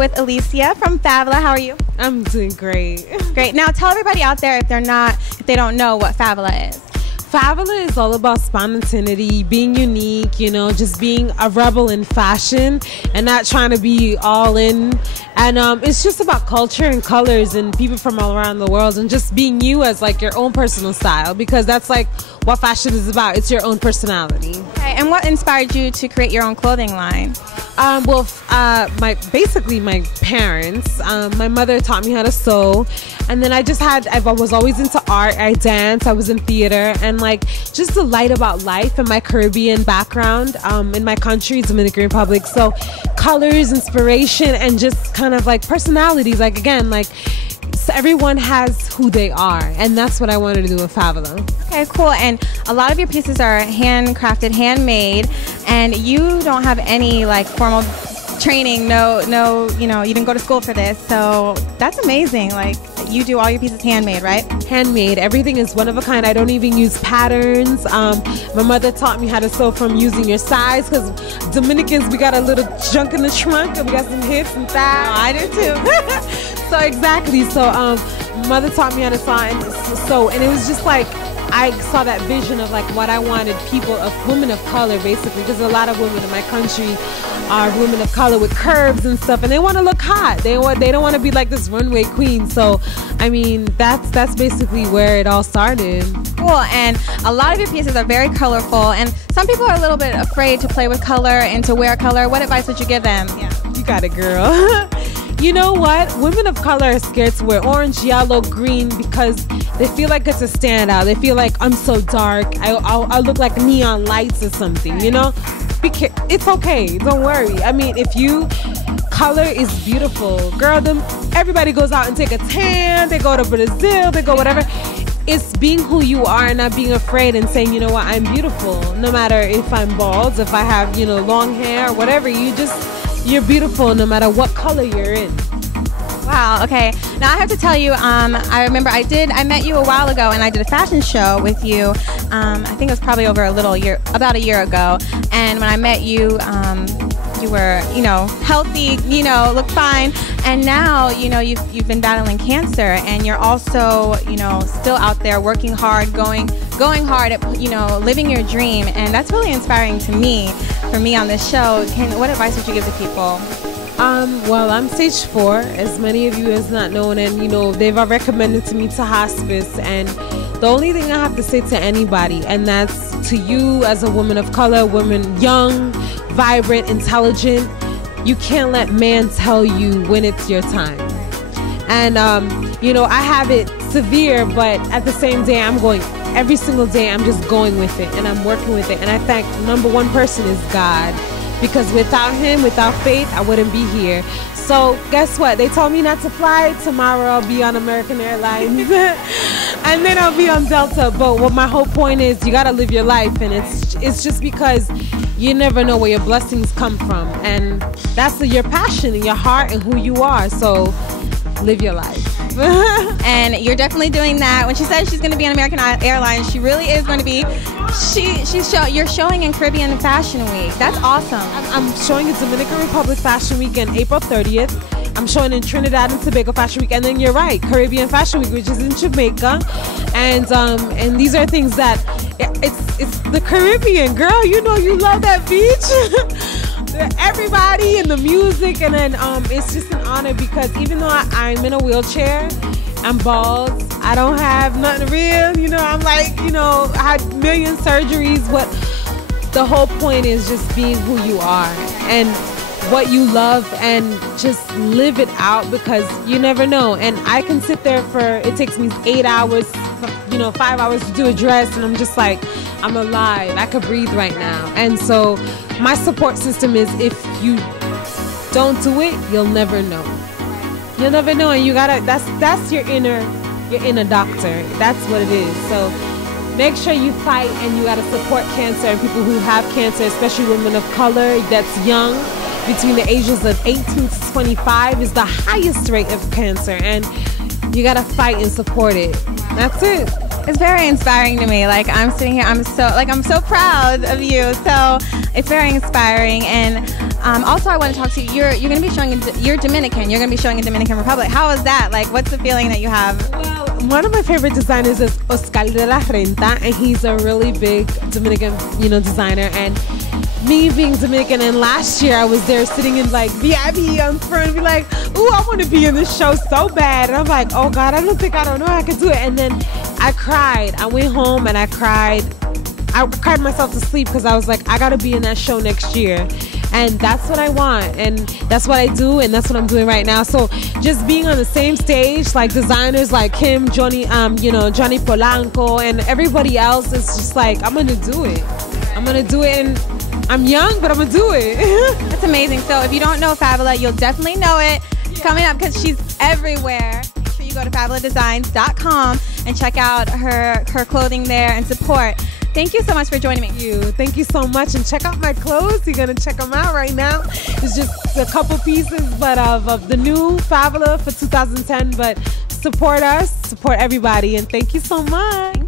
with Alicia from Favala. How are you? I'm doing great. Great. Now tell everybody out there if they don't know what Favala is. Favala is all about spontaneity, being unique, just being a rebel in fashion and not trying to be all in. And it's just about culture and colors and people from all around the world and just being you as like your own personal style, because that's like what fashion is about. It's your own personality. Okay, and what inspired you to create your own clothing line? Basically my parents. My mother taught me how to sew, and then I was always into art. I danced, I was in theater, and like just the light about life and my Caribbean background in my country, Dominican Republic. So colors, inspiration, and just kind of like personalities. Like again, like so everyone has who they are, and that's what I wanted to do with Favala. Okay, cool. And a lot of your pieces are handcrafted, handmade, and you don't have any like formal training. No, you didn't go to school for this, so that's amazing. Like you do all your pieces handmade, right? Handmade. Everything is one of a kind. I don't even use patterns. My mother taught me how to sew from using your size, because Dominicans, we got a little junk in the trunk and we got some hips and thighs. Oh, I do too. So exactly. So mother taught me how to sew, and it was just like I saw that vision of like what I wanted women of color, basically, because a lot of women in my country are women of color with curves and stuff, and they want to look hot. They don't want to be like this runway queen. So I mean, that's basically where it all started. Cool. And a lot of your pieces are very colorful, and some people are a little bit afraid to play with color and to wear color. What advice would you give them? Yeah, you got it, girl. You know what? Women of color are scared to wear orange, yellow, green because they feel like it's a standout. They feel like I'm so dark. I look like neon lights or something, It's okay. Don't worry. I mean, color is beautiful. Girl, everybody goes out and take a tan. They go to Brazil. They go whatever. It's being who you are and not being afraid and saying, you know what, I'm beautiful. No matter if I'm bald, if I have, long hair or whatever, you're beautiful no matter what color you're in. Wow, okay. Now I have to tell you, I remember I met you a while ago and I did a fashion show with you. I think it was probably about a year ago. And when I met you, you were, healthy, looked fine. And now, you've been battling cancer, and you're also, still out there working hard, going hard at, living your dream. And that's really inspiring to me, for me on this show. What advice would you give to people? Well, I'm stage 4, as many of you has not known, and they've recommended to me to hospice, and the only thing I have to say to anybody, and that's to you as a woman of color, woman young, vibrant, intelligent, you can't let man tell you when it's your time. And I have it severe, but at the same day, every single day I'm just going with it and I'm working with it, and I thank number one person is God. Because without him, without faith, I wouldn't be here. So guess what? They told me not to fly. Tomorrow I'll be on American Airlines. And then I'll be on Delta. But what my whole point is, you got to live your life. And it's just because you never know where your blessings come from. And that's your passion and your heart and who you are. So live your life. And you're definitely doing that. When she says she's going to be on American Airlines, she really is going to be. You're showing in Caribbean Fashion Week. That's awesome. I'm showing in Dominican Republic Fashion Week on April 30th. I'm showing in Trinidad and Tobago Fashion Week, and then you're right, Caribbean Fashion Week, which is in Jamaica. And these are things that it's the Caribbean, girl. You love that beach. Everybody and the music, and then it's just an honor because even though I'm in a wheelchair, I'm bald, I don't have nothing real, I'm like, I had million surgeries, but the whole point is just being who you are and what you love, and just live it out, because you never know. And I can sit there it takes me 8 hours, 5 hours to do a dress, and I'm just like, I'm alive, I could breathe right now. And so my support system is, if you don't do it, you'll never know. You'll never know, and you gotta, that's your inner doctor. That's what it is. So make sure you fight, and you gotta support cancer and people who have cancer, especially women of color that's young. Between the ages of 18 to 25 is the highest rate of cancer, and you gotta fight and support it. That's it. It's very inspiring to me. Like, I'm sitting here, I'm so proud of you. So it's very inspiring. And Also, I want to talk to you. You're going to be showing. You're Dominican. You're going to be showing in Dominican Republic. How is that? Like, what's the feeling that you have? Well, one of my favorite designers is Oscar de la Renta, and he's a really big Dominican, designer. And me being Dominican, and last year I was there sitting in like VIP on front, be like, ooh, I want to be in this show so bad. And I'm like, oh God, I don't know I can do it. And then I cried. I went home and I cried myself to sleep because I was like, I gotta be in that show next year. And that's what I want, and that's what I do, and that's what I'm doing right now. So just being on the same stage, like designers like him, Johnny Polanco, and everybody else, is just like, I'm gonna do it. And I'm young, but I'm gonna do it. That's amazing. So if you don't know Favala, you'll definitely know it. It's coming up because she's everywhere. Make sure you go to favaladesigns.com and check out her clothing there and support. Thank you so much for joining me. Thank you so much. And check out my clothes. You're going to check them out right now. It's just a couple pieces, but of the new Favala for 2010. But support us, support everybody. And thank you so much.